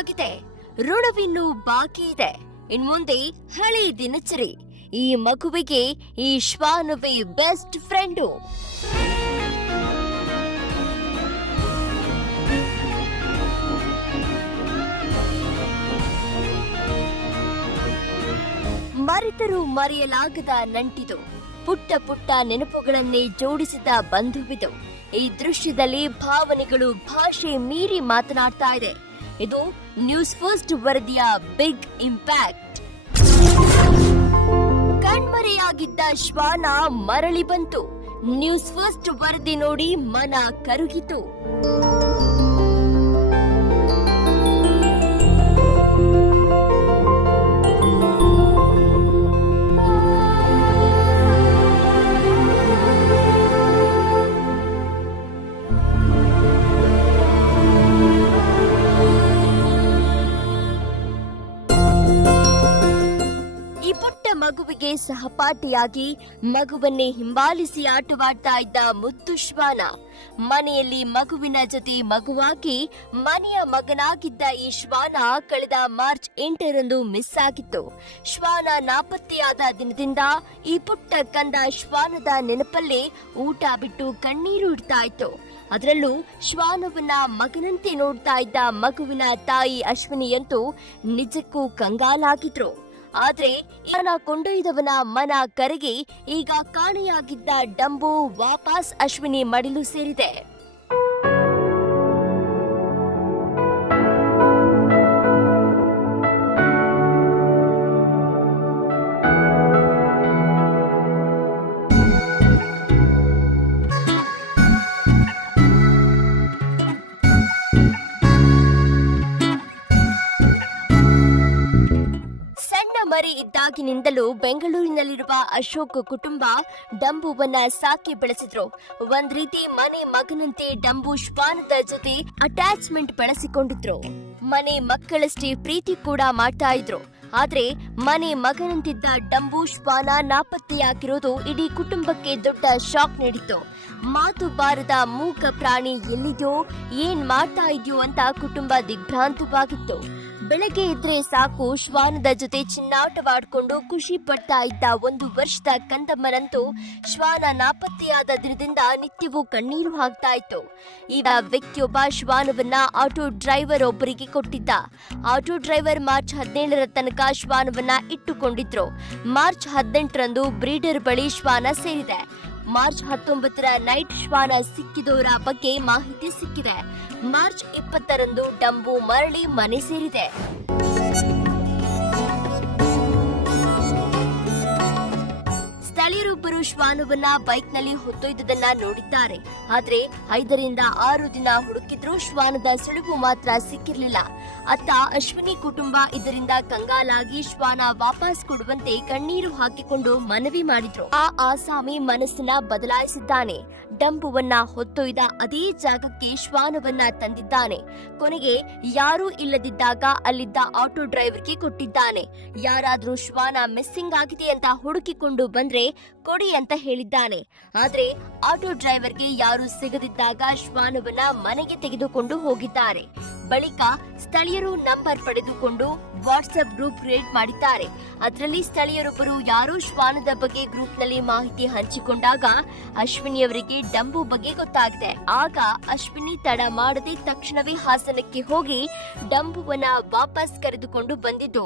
ಮದುವೆಯಾಗಿದೆ, ಋಣವಿನ್ನೂ ಬಾಕಿ ಇದೆ. ಇನ್ಮುಂದೆ ಹಳೆ ದಿನಚರಿ. ಈ ಮಗುವಿಗೆ ಈ ಶ್ವಾನವೇ ಬೆಸ್ಟ್ ಫ್ರೆಂಡು. ಮರೆತರೂ ಮರೆಯಲಾಗದ ನಂಟಿದು. ಪುಟ್ಟ ಪುಟ್ಟ ನೆನಪುಗಳನ್ನೇ ಜೋಡಿಸಿದ ಬಂಧುವಿದು. ಈ ದೃಶ್ಯದಲ್ಲಿ ಭಾವನೆಗಳು ಭಾಷೆ ಮೀರಿ ಮಾತನಾಡ್ತಾ ಇದೆ. ಇದು ನ್ಯೂಸ್ ಫಸ್ಟ್ ವರದಿಯ ಬಿಗ್ ಇಂಪ್ಯಾಕ್ಟ್. ಕಣ್ಮರೆಯಾಗಿದ್ದ ಶ್ವಾನ ಮರಳಿ ಬಂತು. ನ್ಯೂಸ್ ಫಸ್ಟ್ ವರದಿ ನೋಡಿ ಮನ ಕರುಗಿತು. ಮಗುವಿಗೆ ಸಹಪಾಠಿಯಾಗಿ ಮಗುವನ್ನೇ ಹಿಂಬಾಲಿಸಿ ಆಟವಾಡ್ತಾ ಇದ್ದ ಮುದ್ದು ಶ್ವಾನ. ಮನೆಯಲ್ಲಿ ಮಗುವಿನ ಜೊತೆ ಮಗುವಾಗಿ ಮನೆಯ ಮಗನಾಗಿದ್ದ ಈ ಶ್ವಾನ ಕಳೆದ ಮಾರ್ಚ್ 8ರಂದು ಮಿಸ್ ಆಗಿತ್ತು. ಶ್ವಾನ ನಾಪತ್ತೆಯಾದ ದಿನದಿಂದ ಈ ಪುಟ್ಟ ಕಂದ ಶ್ವಾನದ ನೆನಪಲ್ಲೇ ಊಟ ಬಿಟ್ಟು ಕಣ್ಣೀರು ಇಡ್ತಾ ಇತ್ತು. ಅದರಲ್ಲೂ ಶ್ವಾನವನ್ನ ಮಗನಂತೆ ನೋಡ್ತಾ ಇದ್ದ ಮಗುವಿನ ತಾಯಿ ಅಶ್ವಿನಿಯಂತೂ ನಿಜಕ್ಕೂ ಕಂಗಾಲಾಗಿದ್ರು. ಆದ್ರೆ ಇವನ ಕೊಂಡೊಯ್ದವನ ಮನ ಕರಗಿ ಈಗ ಕಾಣೆಯಾಗಿದ್ದ ಡಂಬು ವಾಪಸ್ ಅಶ್ವಿನಿ ಮಡಿಲು ಸೇರಿದೆ. ಮರಿ ಇದ್ದಾಗಿನಿಂದಲೂ ಬೆಂಗಳೂರಿನಲ್ಲಿರುವ ಅಶೋಕ್ ಕುಟುಂಬ ಡಂಬುವನ್ನ ಸಾಕಿ ಬೆಳೆಸಿದ್ರು. ಒಂದ್ ರೀತಿ ಮನೆ ಮಗನಂತೆ ಡಂಬು ಶ್ವಾನದ ಜೊತೆ ಅಟ್ಯಾಚ್ಮೆಂಟ್ ಬೆಳೆಸಿಕೊಂಡಿದ್ರು. ಮನೆ ಮಕ್ಕಳಷ್ಟೇ ಪ್ರೀತಿ ಕೂಡ ಮಾಡ್ತಾ ಇದ್ರು. ಆದ್ರೆ ಮನೆ ಮಗನಂತಿದ್ದ ಡಂಬು ಶ್ವಾನ ನಾಪತ್ತೆಯಾಗಿರೋದು ಇಡೀ ಕುಟುಂಬಕ್ಕೆ ದೊಡ್ಡ ಶಾಕ್ ನೀಡಿತ್ತು. ಮಾತು ಬಾರದ ಮೂಕ ಪ್ರಾಣಿ ಎಲ್ಲಿದೆಯೋ, ಏನ್ ಮಾಡ್ತಾ ಇದೆಯೋ ಅಂತ ಕುಟುಂಬ ದಿಗ್ಭ್ರಾಂತವಾಗಿತ್ತು. ಬೆಳಗ್ಗೆ ಇದ್ರೆ ಸಾಕು ಶ್ವಾನದ ಜೊತೆ ಚಿನ್ನಾಟವಾಡ್ಕೊಂಡು ಖುಷಿ ಪಡ್ತಾ ಇದ್ದ 1 ವರ್ಷದ ಕಂದಮ್ಮನಂತೂ ಶ್ವಾನ ನಾಪತ್ತೆಯಾದ ದಿನದಿಂದ ನಿತ್ಯವೂ ಕಣ್ಣೀರು ಹಾಕ್ತಾ ಇತ್ತು. ಈಗ ವ್ಯಕ್ತಿಯೊಬ್ಬ ಶ್ವಾನವನ್ನ ಆಟೋ ಡ್ರೈವರ್ ಒಬ್ಬರಿಗೆ ಕೊಟ್ಟಿದ್ದ. ಆಟೋ ಡ್ರೈವರ್ ಮಾರ್ಚ್ 17ರ ತನಕ ಶ್ವಾನವನ್ನ ಇಟ್ಟುಕೊಂಡಿದ್ರು. ಮಾರ್ಚ್ 18ರಂದು ಬ್ರೀಡರ್ ಬಳಿ ಶ್ವಾನ ಸೇರಿದೆ. ಮಾರ್ಚ್ 19ರ ನೈಟ್ ಶ್ವಾನ ಸಿಕ್ಕಿದವರ ಬಗ್ಗೆ ಮಾಹಿತಿ ಸಿಕ್ಕಿದೆ. ಮಾರ್ಚ್ 20ರಂದು ಡಂಬು ಮರಳಿ ಮನೆ ಸೇರಿದೆ. ಸ್ಥಳೀಯರೊಬ್ಬರು ಶ್ವಾನವನ್ನ ಬೈಕ್ನಲ್ಲಿ ಹೊತ್ತೊಯ್ದುದನ್ನ ನೋಡಿದ್ದಾರೆ. ಆದ್ರೆ 5ರಿಂದ 6 ದಿನ ಹುಡುಕಿದ್ರೂ ಶ್ವಾನದ ಸುಳಿವು ಮಾತ್ರ ಸಿಕ್ಕಿರಲಿಲ್ಲ. ಅತ್ತ ಅಶ್ವಿನಿ ಕುಟುಂಬ ಇದರಿಂದ ಕಂಗಾಲಾಗಿ ಶ್ವಾನ ವಾಪಸ್ ಕೊಡುವಂತೆ ಕಣ್ಣೀರು ಹಾಕಿಕೊಂಡು ಮನವಿ ಮಾಡಿದ್ರು. ಆ ಆಸಾಮಿ ಮನಸ್ಸನ್ನ ಬದಲಾಯಿಸಿದ್ದಾನೆ. ಡಂಬುವನ್ನ ಹೊತ್ತೊಯ್ದ ಅದೇ ಜಾಗಕ್ಕೆ ಶ್ವಾನವನ್ನ ತಂದಿದ್ದಾನೆ. ಕೊನೆಗೆ ಯಾರೂ ಇಲ್ಲದಿದ್ದಾಗ ಅಲ್ಲಿದ್ದ ಆಟೋ ಡ್ರೈವರ್ಗೆ ಕೊಟ್ಟಿದ್ದಾನೆ. ಯಾರಾದ್ರೂ ಶ್ವಾನ ಮಿಸ್ಸಿಂಗ್ ಆಗಿದೆ ಅಂತ ಹುಡುಕಿಕೊಂಡು ಬಂದ್ರೆ ಕೊಡಿ ಅಂತ ಹೇಳಿದ್ದಾನೆ. ಆದ್ರೆ ಆಟೋ ಡ್ರೈವರ್ಗೆ ಯಾರು ಸಿಗದಿದ್ದಾಗ ಶ್ವಾನವನ್ನ ಮನೆಗೆ ತೆಗೆದುಕೊಂಡು ಹೋಗಿದ್ದಾರೆ. ಬಳಿಕ ಸ್ಥಳೀಯರು ನಂಬರ್ ಪಡೆದುಕೊಂಡು ವಾಟ್ಸ್ಆಪ್ ಗ್ರೂಪ್ ಕ್ರಿಯೇಟ್ ಮಾಡಿದ್ದಾರೆ. ಅದರಲ್ಲಿ ಸ್ಥಳೀಯರೊಬ್ಬರು ಯಾರೋ ಶ್ವಾನದ ಬಗ್ಗೆ ಗ್ರೂಪ್ನಲ್ಲಿ ಮಾಹಿತಿ ಹಂಚಿಕೊಂಡಾಗ ಅಶ್ವಿನಿಯವರಿಗೆ ಡಂಬು ಬಗ್ಗೆ ಗೊತ್ತಾಗಿದೆ. ಆಗ ಅಶ್ವಿನಿ ತಡ ಮಾಡದೆ ತಕ್ಷಣವೇ ಹಾಸನಕ್ಕೆ ಹೋಗಿ ಡಂಬುವನ್ನ ವಾಪಸ್ ಕರೆದುಕೊಂಡು ಬಂದಿದ್ದು.